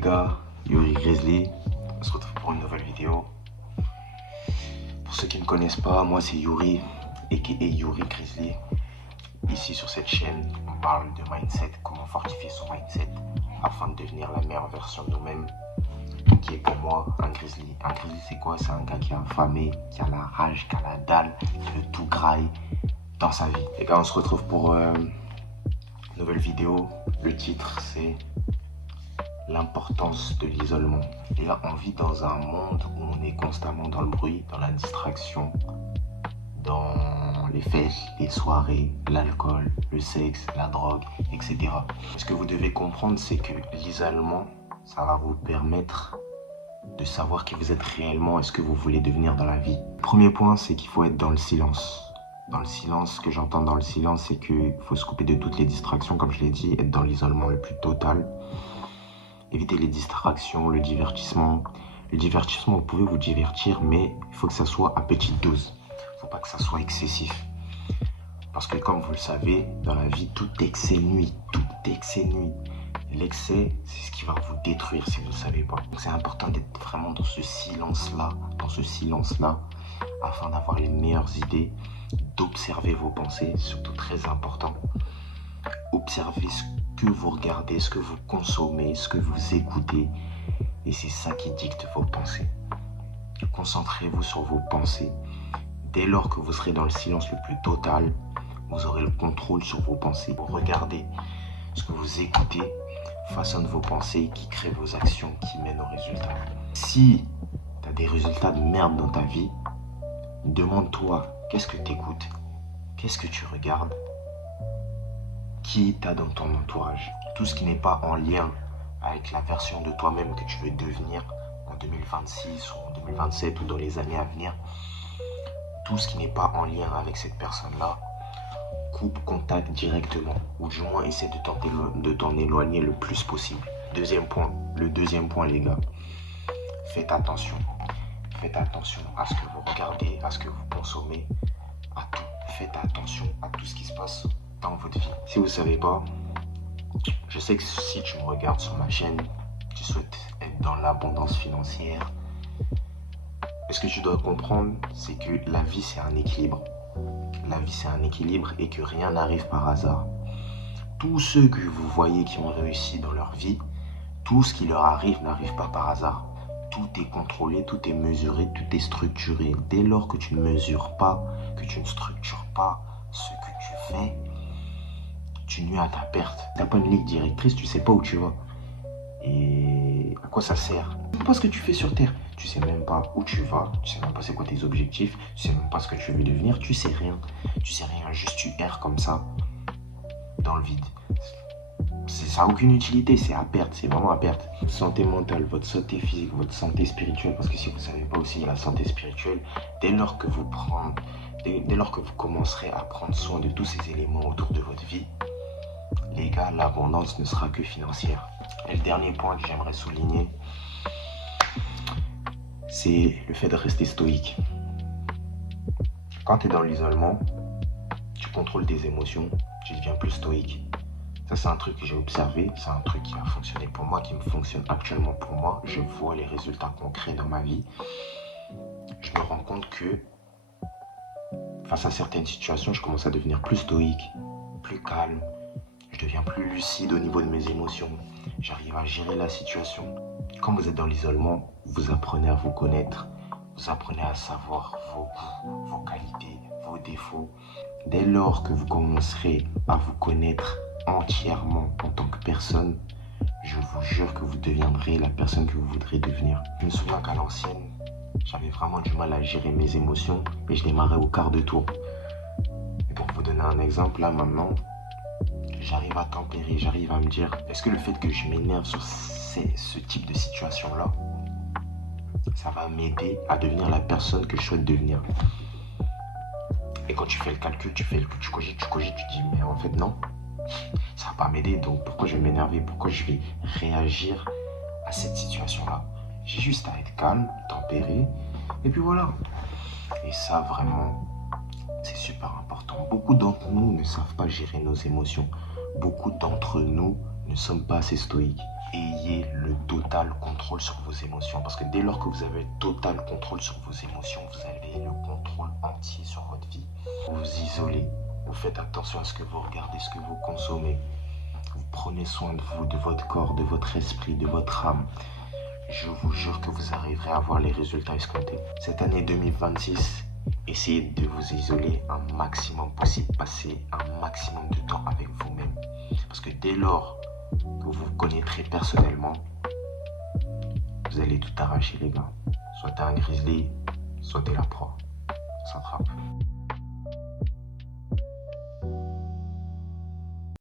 les gars, Yuri Grizzly, on se retrouve pour une nouvelle vidéo. Pour ceux qui ne me connaissent pas, moi c'est Yuri, aka Yuri Grizzly. Ici sur cette chaîne, on parle de mindset, comment fortifier son mindset afin de devenir la meilleure version de nous-mêmes. Qui est pour moi un Grizzly. Un Grizzly c'est quoi? C'est un gars qui est affamé, qui a la rage, qui a la dalle, qui veut tout grailler dans sa vie. Les gars, on se retrouve pour une nouvelle vidéo. Le titre c'est l'importance de l'isolement. Et là, on vit dans un monde où on est constamment dans le bruit, dans la distraction, dans les fêtes, les soirées, l'alcool, le sexe, la drogue, etc. Ce que vous devez comprendre, c'est que l'isolement, ça va vous permettre de savoir qui vous êtes réellement et ce que vous voulez devenir dans la vie. Premier point, c'est qu'il faut être dans le silence. Dans le silence, ce que j'entends dans le silence, c'est qu'il faut se couper de toutes les distractions, comme je l'ai dit, être dans l'isolement le plus total. Évitez les distractions, le divertissement. Le divertissement, vous pouvez vous divertir, mais il faut que ça soit à petite dose. Il ne faut pas que ça soit excessif. Parce que comme vous le savez, dans la vie, tout excès nuit. Tout excès nuit. L'excès, c'est ce qui va vous détruire si vous ne le savez pas. Donc c'est important d'être vraiment dans ce silence-là, afin d'avoir les meilleures idées, d'observer vos pensées, surtout très important. Observez ce que vous regardez, ce que vous consommez, ce que vous écoutez, et c'est ça qui dicte vos pensées. Concentrez-vous sur vos pensées. Dès lors que vous serez dans le silence le plus total, vous aurez le contrôle sur vos pensées. Vous regardez ce que vous écoutez, façonne vos pensées, qui crée vos actions, qui mènent aux résultats. Si tu as des résultats de merde dans ta vie, demande-toi, qu'est-ce que tu écoutes? Qu'est-ce que tu regardes? Qui t'as dans ton entourage? Tout ce qui n'est pas en lien avec la version de toi-même que tu veux devenir en 2026 ou en 2027 ou dans les années à venir, tout ce qui n'est pas en lien avec cette personne-là, coupe contact directement, ou du moins essaie de t'en éloigner le plus possible. Le deuxième point les gars, faites attention. Faites attention à ce que vous regardez, à ce que vous consommez, à tout. Faites attention à tout ce qui se passe dans votre vie. Si vous ne savez pas, je sais que si tu me regardes sur ma chaîne, tu souhaites être dans l'abondance financière. Mais ce que tu dois comprendre, c'est que la vie, c'est un équilibre. La vie, c'est un équilibre et que rien n'arrive par hasard. Tous ceux que vous voyez qui ont réussi dans leur vie, tout ce qui leur arrive n'arrive pas par hasard. Tout est contrôlé, tout est mesuré, tout est structuré. Dès lors que tu ne mesures pas, que tu ne structures pas ce que tu fais, tu nuis à ta perte. Tu n'as pas une ligne directrice, tu ne sais pas où tu vas. Et à quoi ça sert? Tu ne sais pas ce que tu fais sur Terre. Tu ne sais même pas où tu vas, tu ne sais même pas c'est quoi tes objectifs, tu ne sais même pas ce que tu veux devenir, tu sais rien. Tu sais rien, juste tu erres comme ça, dans le vide. Ça n'a aucune utilité, c'est à perte, c'est vraiment à perte. Votre santé mentale, votre santé physique, votre santé spirituelle, parce que si vous ne savez pas aussi la santé spirituelle, dès lors que vous commencerez à prendre soin de tous ces éléments autour de votre vie, les gars, l'abondance ne sera que financière. Et le dernier point que j'aimerais souligner, c'est le fait de rester stoïque. Quand tu es dans l'isolement, tu contrôles tes émotions, tu deviens plus stoïque. Ça, c'est un truc que j'ai observé, c'est un truc qui a fonctionné pour moi, qui me fonctionne actuellement pour moi. Je vois les résultats concrets dans ma vie. Je me rends compte que face à certaines situations, je commence à devenir plus stoïque, plus calme. Je deviens plus lucide au niveau de mes émotions. J'arrive à gérer la situation. Quand vous êtes dans l'isolement, vous apprenez à vous connaître. Vous apprenez à savoir vos goûts, vos qualités, vos défauts. Dès lors que vous commencerez à vous connaître entièrement en tant que personne, je vous jure que vous deviendrez la personne que vous voudrez devenir. Je me souviens qu'à l'ancienne, j'avais vraiment du mal à gérer mes émotions et je démarrais au quart de tour. Et pour vous donner un exemple, là maintenant, j'arrive à tempérer, j'arrive à me dire, est-ce que le fait que je m'énerve sur ce type de situation-là, ça va m'aider à devenir la personne que je souhaite devenir? Et quand tu fais le calcul, tu cogites, tu dis, mais en fait non, ça va pas m'aider, donc pourquoi je vais m'énerver? Pourquoi je vais réagir à cette situation-là? J'ai juste à être calme, tempéré, et puis voilà. Et ça, vraiment, c'est super important. Beaucoup d'entre nous ne savent pas gérer nos émotions. Beaucoup d'entre nous ne sommes pas assez stoïques. ayez le total contrôle sur vos émotions. Parce que dès lors que vous avez le total contrôle sur vos émotions, vous avez le contrôle entier sur votre vie. Vous vous isolez, vous faites attention à ce que vous regardez, ce que vous consommez. Vous prenez soin de vous, de votre corps, de votre esprit, de votre âme. Je vous jure que vous arriverez à avoir les résultats escomptés. Cette année 2026, essayez de vous isoler un maximum possible. Passez un maximum de temps avec vous-même. Parce que dès lors que vous vous connaîtrez personnellement, vous allez tout arracher, les gars. Soit t'es un grizzly, soit t'es la proie. Ça frappe.